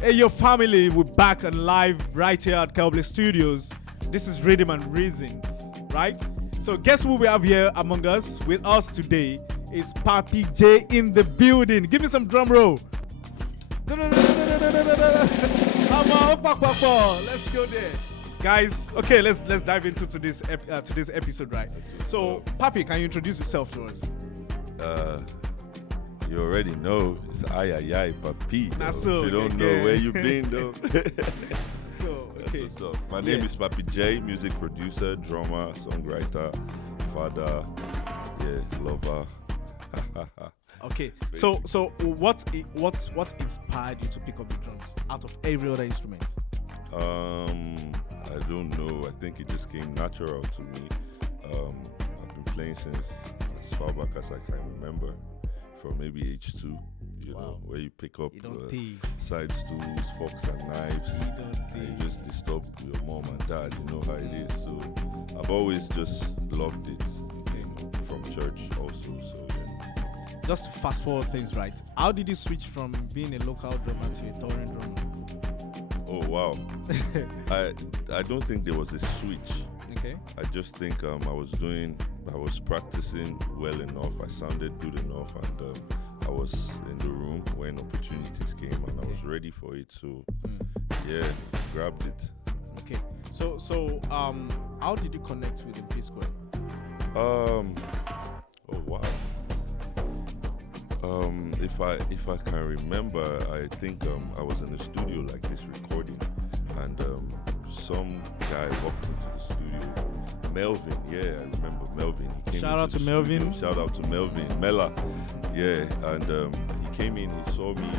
Hey, your family, we're back and live right here at Kelblaise Studios. This is Rhythm and Reasons, right? So, guess who we have here among us? With us today is Papy J in the building. Give me some drum roll. Let's go there, guys. Okay, let's dive into today's episode, right? So, Papy, can you introduce yourself to us? You already know it's Ayra Papii. So, if you don't know where you been though. So, okay. That's what's up. My name is Papy J, music producer, drummer, songwriter, father, lover. Okay. So what inspired you to pick up the drums out of every other instrument? I don't know. I think it just came natural to me. I've been playing since as far back as I can remember. From maybe age 2, you know, where you pick up side stools, forks and knives, and you just disturb your mom and dad, you know how it is. So I've always just loved it, you know, from church also, so yeah. Just fast forward things, right? How did you switch from being a local drummer to a touring drummer? Oh wow. I don't think there was a switch. Okay. I just think I was practicing well enough. I sounded good enough, and I was in the room when opportunities came, and I was ready for it. So, grabbed it. Okay. So, how did you connect with MP Square? Oh wow. If I can remember, I think I was in the studio like this recording, and some guy walked into the studio. Melvin, I remember Melvin. He came Shout out to Melvin. Shout out to Melvin. Mela, and he came in, he saw me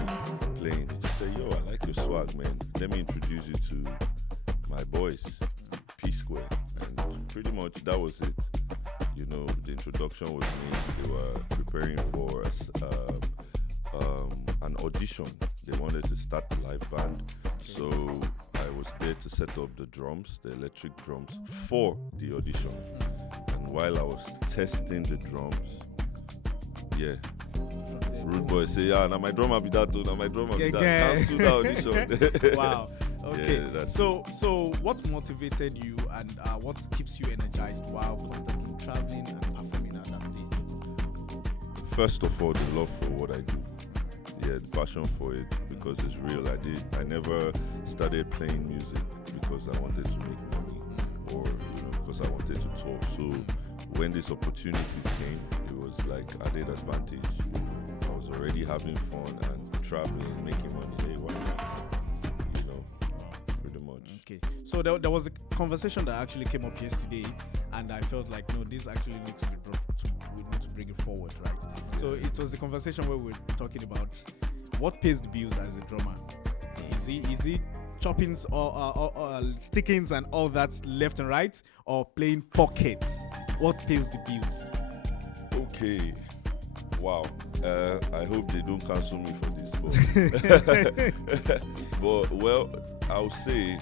playing. He just said, "Yo, I like your swag, man. Let me introduce you to my boys, P Square." And pretty much that was it. You know, the introduction was made. They were preparing for an audition. They wanted to start the live band, so I was there to set up the drums, the electric drums, for the audition. And while I was testing the drums, rude boy say, now my drummer be that too, now my drummer be that. Cancel the audition. Wow. Okay. Yeah, so what motivated you, and what keeps you energized while constantly traveling and performing at that stage? First of all, the love for what I do. The passion for it, because it's real. I never started playing music because I wanted to make money, or because I wanted to talk. So when these opportunities came, it was like added advantage. I was already having fun and traveling, making money. Hey, why not? Pretty much. Okay. So there was a conversation that actually came up yesterday, and I felt like, no, this actually needs to be brought. We need to bring it forward, right? So it was the conversation where we were talking about what pays the bills as a drummer. Is it choppings or stickings and all that left and right, or playing pockets? What pays the bills? Okay. Wow. I hope they don't cancel me for this. But well, I'll say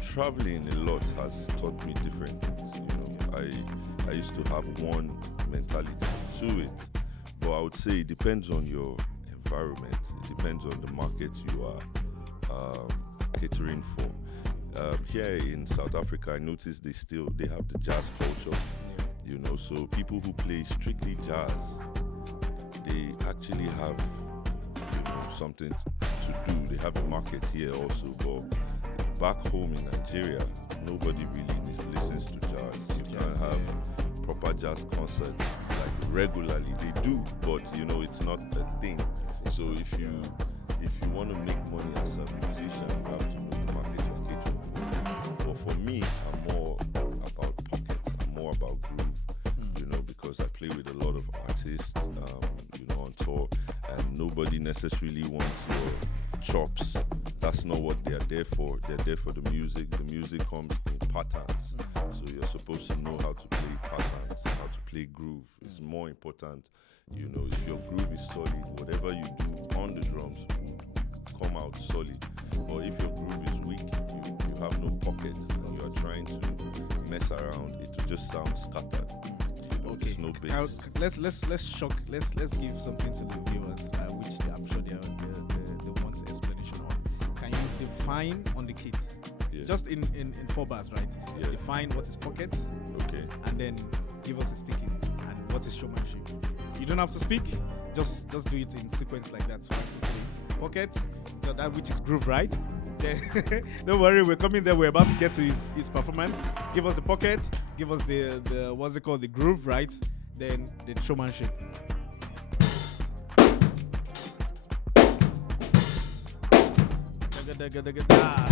traveling a lot has taught me different things. I used to have one mentality to it, but I would say it depends on your environment. It depends on the market you are catering for. Here in South Africa, I noticed they have the jazz culture. So people who play strictly jazz, they actually have something to do. They have a market here also, but back home in Nigeria, nobody really listens to jazz. You can have proper jazz concerts like regularly. They do, but it's not a thing. So if you want to make money as a musician, you have to know the market you're catering for. But for me, I'm more about pocket. I'm more about groove. Because I play with a lot of artists, on tour, and nobody necessarily wants your chops. That's not what they are there for. They're there for the music. The music comes in patterns. So you're supposed to know how to play patterns, how to play groove. It's more important. If your groove is solid, whatever you do on the drums will come out solid. Or if your groove is weak, you have no pocket, and you are trying to mess around, it will just sound scattered. Okay. No let's give something to the viewers, which I'm sure they're define on the kit. Yeah. Just in 4 bars, right? Yeah. Define what is pocket, Okay. and then give us a sticking and what is showmanship. You don't have to speak, just do it in sequence like that. So pocket, so that which is groove, right? Then don't worry, we're coming there. We're about to get to his performance. Give us the pocket, give us the what's it called, the groove, right? Then the showmanship. Ah.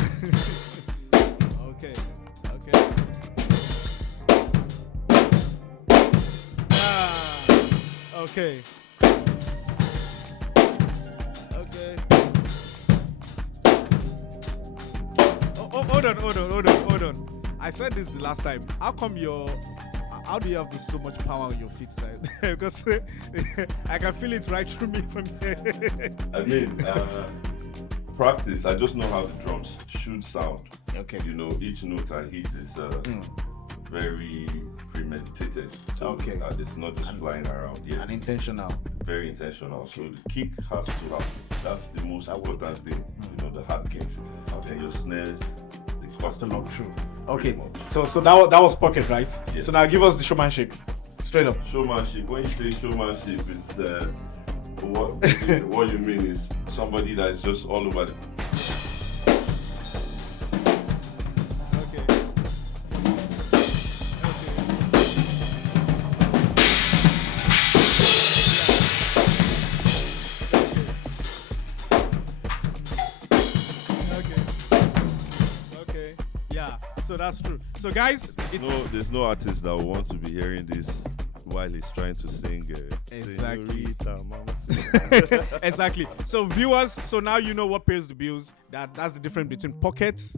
Okay. Okay. Oh, hold on. I said this the last time. How come how do you have so much power on your feet? Because I can feel it right through me from here. I mean, practice. I just know how the drums should sound. Okay. You know, each note I hit is very premeditated. So Okay. It's not just flying around. Yeah. And intentional. Very intentional. So the kick has to happen. That's the most important thing. You know, the hard kicks. Okay. And your snares, the That's not true. Pretty Okay. much. So that was pocket, right? Yeah. So now give us the showmanship. Straight up. Showmanship. When you say showmanship, it's what you mean is somebody that is just all over the. Okay. Okay. Yeah. So that's true. So guys, it's There's no artist that will want to be hearing this while he's trying to sing. Exactly. Señorita, mama. exactly. So viewers, so now you know what pays the bills. That's the difference between pockets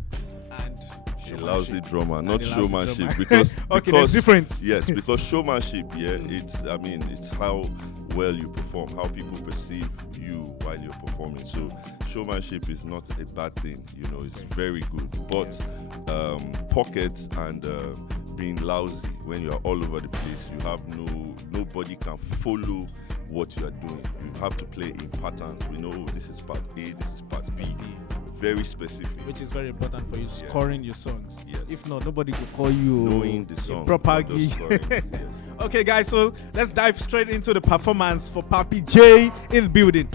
and A lousy showmanship. drummer, not a lousy showmanship, drummer. because Okay, there's difference. Yes, because showmanship, it's how well you perform, how people perceive you while you're performing. So showmanship is not a bad thing, you know, it's very good. But pockets and being lousy when you are all over the place, you have nobody can follow what you are doing. You have to play in patterns. We know this is part A, this is part B. Very specific. Which is very important for you scoring your songs. Yes. If not, nobody will call you Knowing the song. proper not just scoring it, yes. Okay, guys, so let's dive straight into the performance for Papy J in the building.